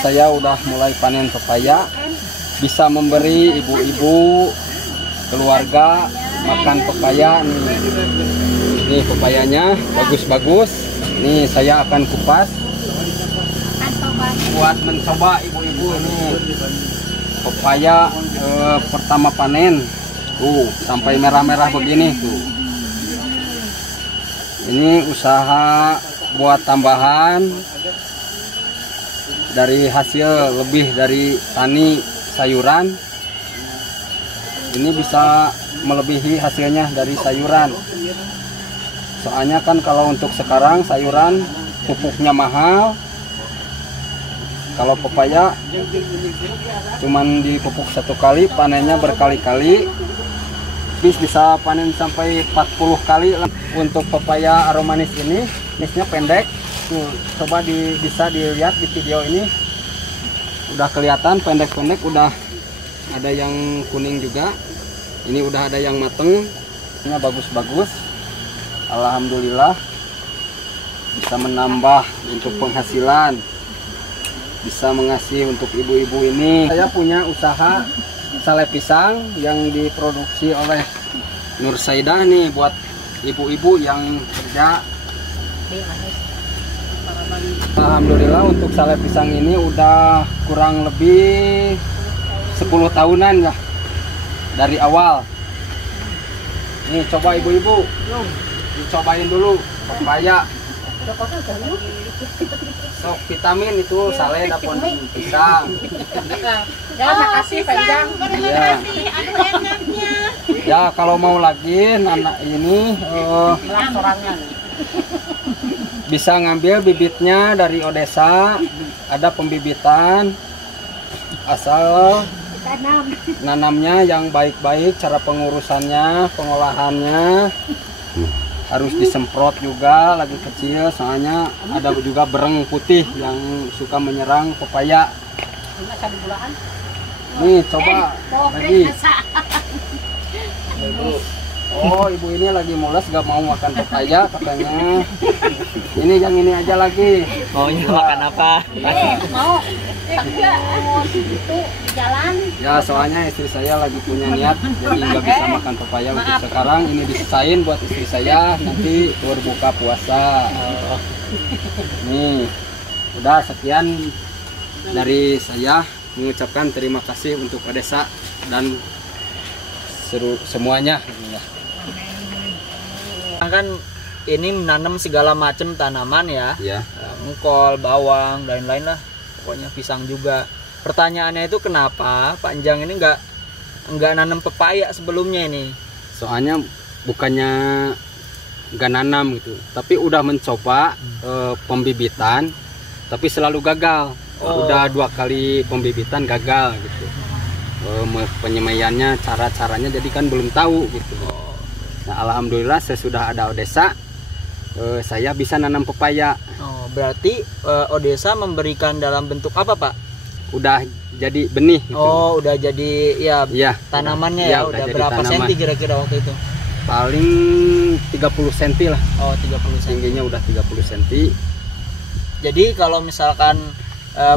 Saya udah mulai panen pepaya, bisa memberi ibu-ibu keluarga makan pepaya nih. Ini pepayanya bagus-bagus. Nih saya akan kupas buat mencoba ibu-ibu ini pepaya pertama panen. Tuh sampai merah-merah begini tuh. Ini usaha buat tambahan dari hasil lebih dari tani sayuran. Ini bisa melebihi hasilnya dari sayuran. Soalnya kan kalau untuk sekarang sayuran pupuknya mahal. Kalau pepaya cuman dipupuk satu kali, panennya berkali-kali. Bisa panen sampai 40 kali. Untuk pepaya aromanis ini nisnya pendek. Tuh, coba bisa dilihat di video ini, udah kelihatan pendek-pendek, udah ada yang kuning juga. Ini udah ada yang mateng, ini bagus-bagus. Alhamdulillah bisa menambah untuk penghasilan, bisa mengasih untuk ibu-ibu ini. Saya punya usaha sale pisang yang diproduksi oleh Nur Saidah nih buat ibu-ibu yang kerja. Alhamdulillah untuk sale pisang ini udah kurang lebih 10 tahunan ya dari awal. Nih coba ibu-ibu, dicobain dulu pepaya. Sok vitamin itu sale dapat pisang. Makasih panjang. Ya. Ya kalau mau lagi anak ini bisa ngambil bibitnya dari Odesa, ada pembibitan, asal nanamnya yang baik-baik, cara pengurusannya, pengolahannya harus disemprot juga lagi kecil, soalnya ada juga bereng putih yang suka menyerang pepaya. Nih coba lagi. Oh ibu ini lagi mules gak mau makan pepaya katanya. Ini yang ini aja lagi. Maunya makan apa? Mau itu jalan. Ya soalnya istri saya lagi punya niat jadi nggak bisa makan pepaya untuk sekarang. Ini disisain buat istri saya nanti berbuka puasa. Nih udah sekian dari saya, mengucapkan terima kasih untuk Odesa dan semuanya. Kan ini menanam segala macam tanaman ya, engkol, bawang, dan lain-lain lah, pokoknya pisang juga. Pertanyaannya itu kenapa Pak Enjang ini nggak nanam pepaya sebelumnya ini? Soalnya bukannya nggak nanam gitu, tapi udah mencoba pembibitan, tapi selalu gagal. Udah 2 kali pembibitan gagal gitu. Penyemaiannya, caranya jadi kan belum tahu gitu. Nah, alhamdulillah sesudah ada Odesa, saya bisa nanam pepaya. Oh, berarti Odesa memberikan dalam bentuk apa Pak? Udah jadi benih gitu. Oh, udah jadi ya tanamannya ya, udah berapa tanaman. senti kira-kira waktu itu? Paling 30 cm lah. Oh, 30 cm. Tingginya udah 30 cm. Jadi kalau misalkan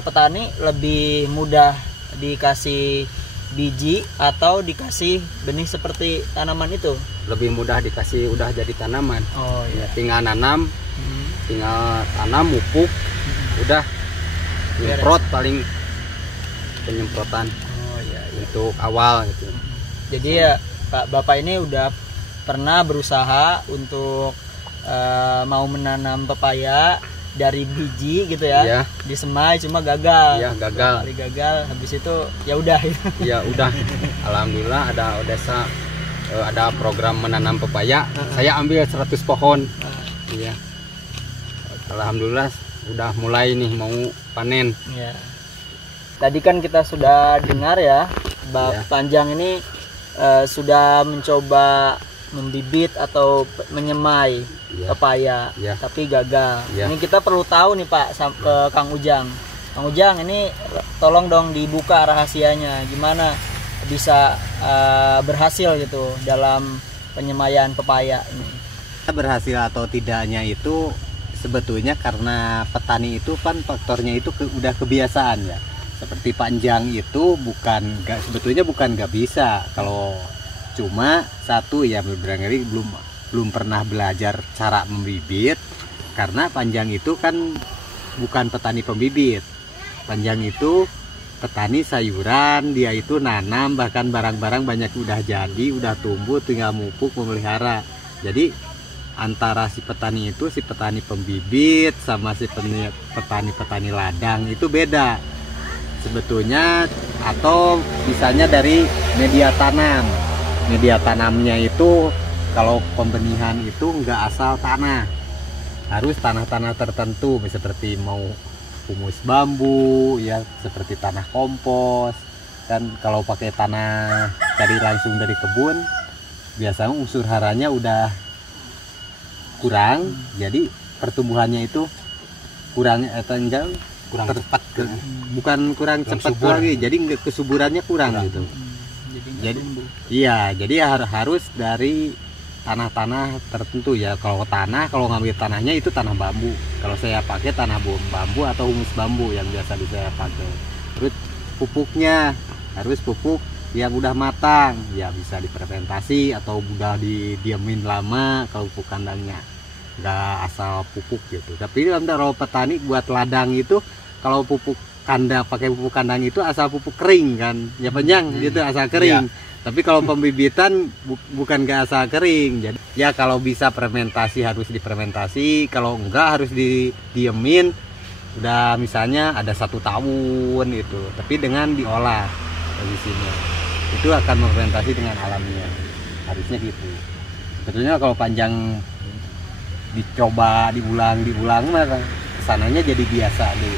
petani lebih mudah dikasih biji atau dikasih benih seperti tanaman itu? Lebih mudah dikasih udah jadi tanaman. Oh iya. Tinggal nanam, tinggal tanam, pupuk, udah nyemprot paling penyemprotan. Oh iya, iya. Untuk awal gitu. Jadi ya Bapak ini udah pernah berusaha untuk mau menanam pepaya dari biji gitu ya, disemai cuma gagal. Iya, gagal. Kali gagal, habis itu ya udah. Ya udah, alhamdulillah ada Odesa, ada program menanam pepaya. Saya ambil 100 pohon. Iya. Alhamdulillah udah mulai nih mau panen. Ya. Tadi kan kita sudah dengar ya, Bapak Panjang ini sudah mencoba membibit atau menyemai pepaya, tapi gagal. Ini kita perlu tahu nih Pak, ke Kang Ujang. Kang Ujang, ini tolong dong dibuka rahasianya, gimana bisa berhasil gitu dalam penyemaian pepaya ini. Berhasil atau tidaknya itu sebetulnya karena petani itu kan faktornya itu udah kebiasaan ya. Seperti panjang itu sebetulnya bukan nggak bisa, kalau cuma satu ya barangkali belum pernah belajar cara membibit, karena panjang itu kan bukan petani pembibit. Panjang itu petani sayuran, dia itu nanam, bahkan barang-barang banyak udah jadi, udah tumbuh, tinggal mupuk, memelihara. Jadi antara si petani pembibit sama si petani ladang itu beda sebetulnya. Atau misalnya dari media tanamnya itu, kalau pembenihan itu nggak asal tanah, harus tanah-tanah tertentu, seperti mau humus bambu ya, seperti tanah kompos. Dan kalau pakai tanah langsung dari kebun, biasanya unsur haranya udah kurang, jadi pertumbuhannya itu kurang cepat, bukan kurang cepat lagi, jadi kesuburannya kurang gitu. Jadi harus dari tanah-tanah tertentu ya. Kalau ngambil tanahnya itu tanah bambu. Kalau saya pakai tanah bambu atau humus bambu yang biasa saya pakai. Terus pupuknya harus pupuk yang udah matang, ya bisa difermentasi atau udah didiamin lama. Kalau pupuk kandangnya nggak asal pupuk gitu. Tapi kalau petani buat ladang itu, kalau pakai pupuk kandang itu asal pupuk kering kan, ya panjang gitu, asal kering. Tapi kalau pembibitan bukan nggak asal kering. Jadi ya kalau bisa fermentasi harus difermentasi, kalau enggak harus didiemin. Udah misalnya ada 1 tahun itu, tapi dengan diolah kondisinya, itu akan fermentasi dengan alamiah, harusnya gitu. Sebetulnya kalau panjang dicoba diulang mah kesananya jadi biasa deh.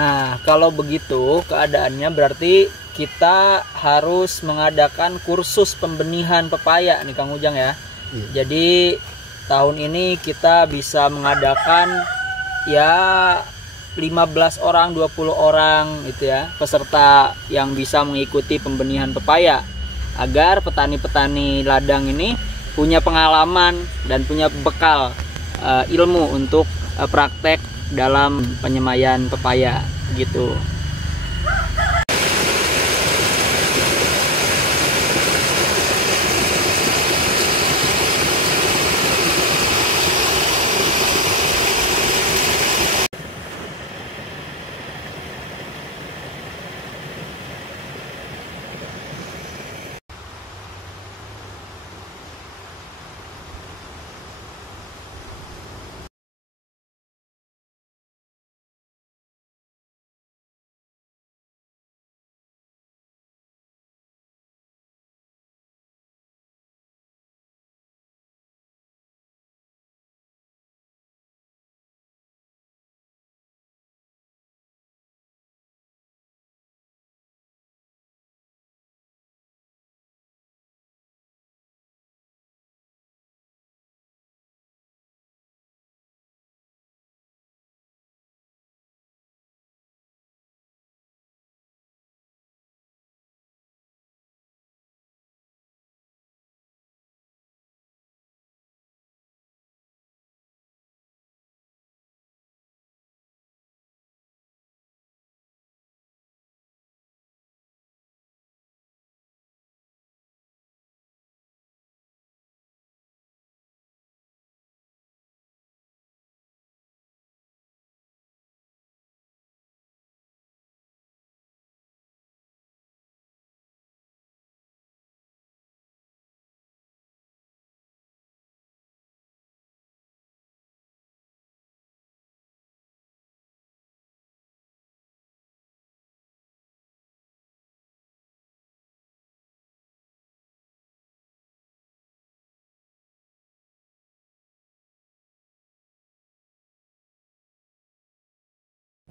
Nah, kalau begitu keadaannya berarti kita harus mengadakan kursus pembenihan pepaya nih Kang Ujang ya. Jadi tahun ini kita bisa mengadakan ya 15 orang, 20 orang itu ya, peserta yang bisa mengikuti pembenihan pepaya, agar petani-petani ladang ini punya pengalaman dan punya bekal ilmu untuk praktek dalam penyemaian pepaya gitu.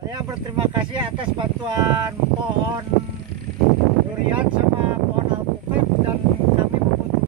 Saya berterima kasih atas bantuan pohon durian